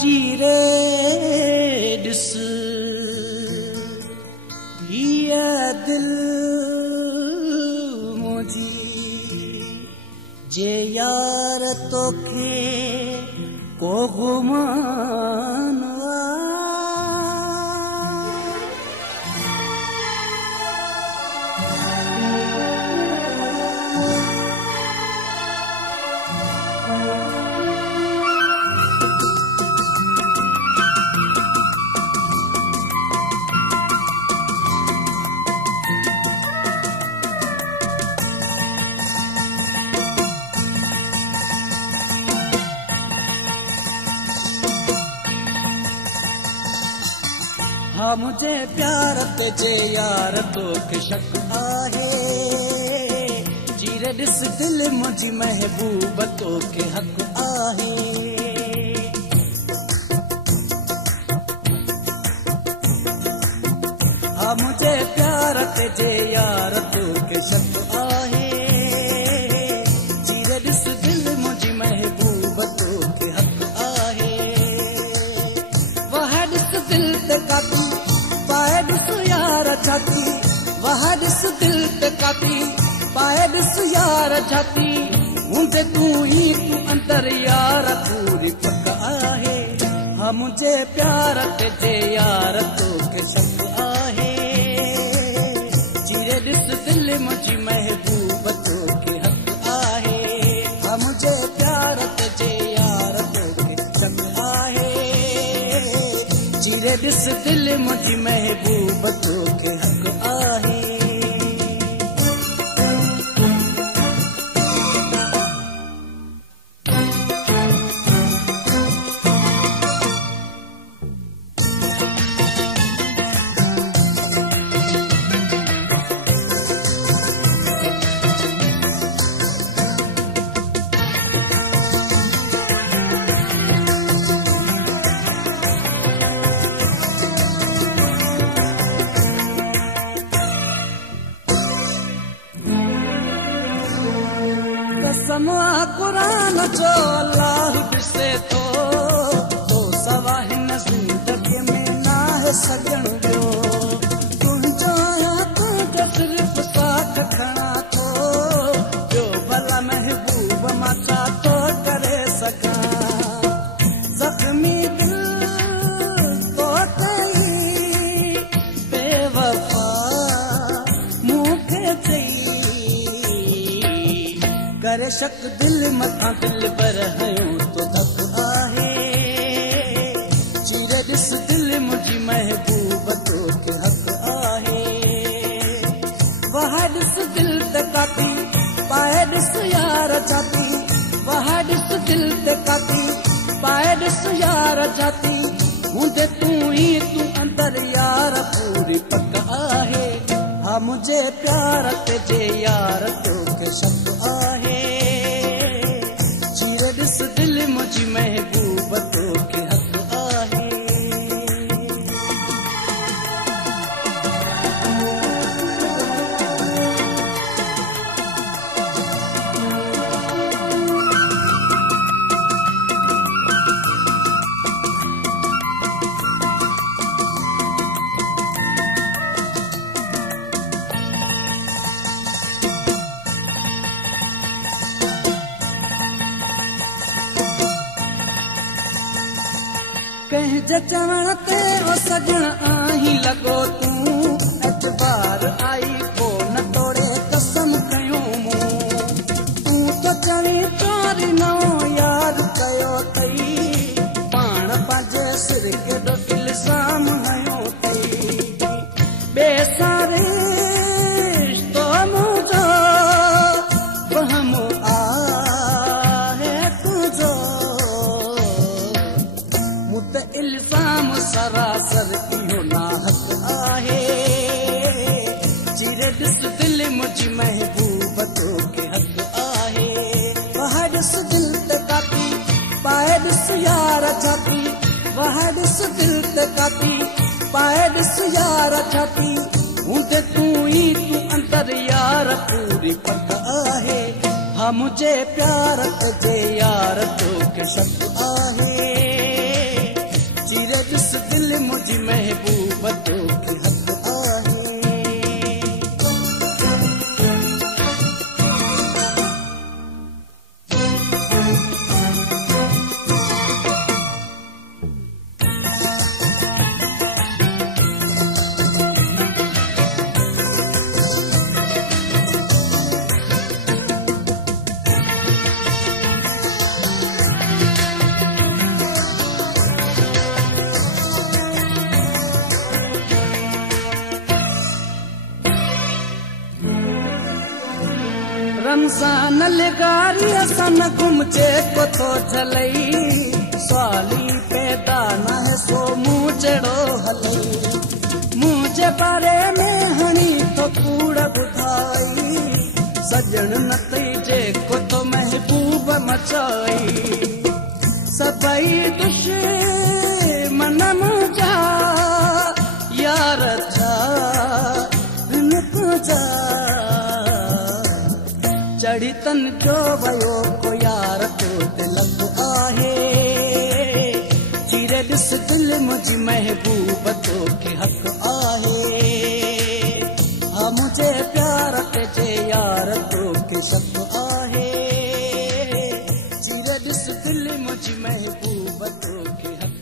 चीरे ॾिस हीअ दिल मुंहिंजी जे यार तोखे को गुमान हा मुझे प्यार ते जे यार तोखे शक आहे चीरे ॾिस दिल मुंहिंजी महबूब तोखे हक़ आहे हा मुझे प्यार ते जे यार तोखे शक आहे चीरे ॾिस दिल मुंहिंजी महबूब तोखे हक़ आहे वह ॾिस दिल ते काती पाए ॾिस यार छाती वह ॾिस दिल ते काती पाए ॾिस यार छाती हूंदे तूं ई तूं अंदर यार पूरी पक आहे हा मुंहिंजे प्यार ते जे यार तोखे शक आहे चीरे ॾिस दिल मुंहिंजी महबूब तोखे हक़ आहे हा मुंहिंजे प्यार ते जे यार तोखे शक आहे चीरे ॾिस दिल मुंहिंजी महबूब तोखे हक़ आहे कसम क़ुरान जो अल्लाह ॾिसे थो तो सवा हिन ज़िंदगी में नाहे सॼण ॿियो तुंहिंजो आहियां तुंहिंजो सिर्फ़ साथ खणा थो ॿियो भला महबूब मां छा थो करे सघां ज़ख़्मी दिल तो तई बेवफ़ा मूंखे चई करे शक दिल मथां दिल पर हयो तो धक आहे चीरे ॾिस दिल मुंहिंजी महबूब तोखे हक़ आहे वह ॾिस दिल ते काती पाए ॾिस यार छाती वह ॾिस दिल ते काती पाए ॾिस यार छाती हूंदे तूं ई तूं अंदर यार पूरी पक आहे हा मुंहिंजे प्यार ते जे यार तोखे शक आहे चीरे ॾिस दिल मुंहिंजी महबूब तोखे हक़ आहे कंहिं जे चवण ते ओ सजण आहीं लॻो तूं एतबार आई को न तोड़े कसम कयूं मूं तूं तो चवी चोरी नओं याद कयो अथई पाण पंहिंजे सिर केॾो इल्ज़ाम हयो अथई बेसारे रिश्तो मुंहिंजो वहम आहे तुंहिंजो मुत इल्ज़ाम सरासर इहो नाहक आहे चीरे ॾिस दिल मुंहिंजी महबूब तोखे हक़ आहे वह ॾिस दिल ते काती पाए ॾिस यार छाती वह ॾिस दिल ते काती पाए ॾिस यार छाती हूंदे तूं ई तूं अंदर यार पूरी पक आहे हा मुंहिंजे प्यार ते जे यार तोखे शक आहे सां न लगारी सन घुमचे को तो झलई सवाली पैदा न है सो मुंह जड़ो हलई मुझे बारे में हणी तो कूड़ बुधाई सजन न जे को तो महबूब मचाई सबई दुश्मन मुझा यार था जा चढ़ी तन जो वयो को यार तो तिलक आहे चीरे ॾिस दिल मुझी महबूब तो के हक आहे हाँ मुझे प्यार ते यार तो के शक आहे चीरे ॾिस दिल मुझी महबूब तो के हक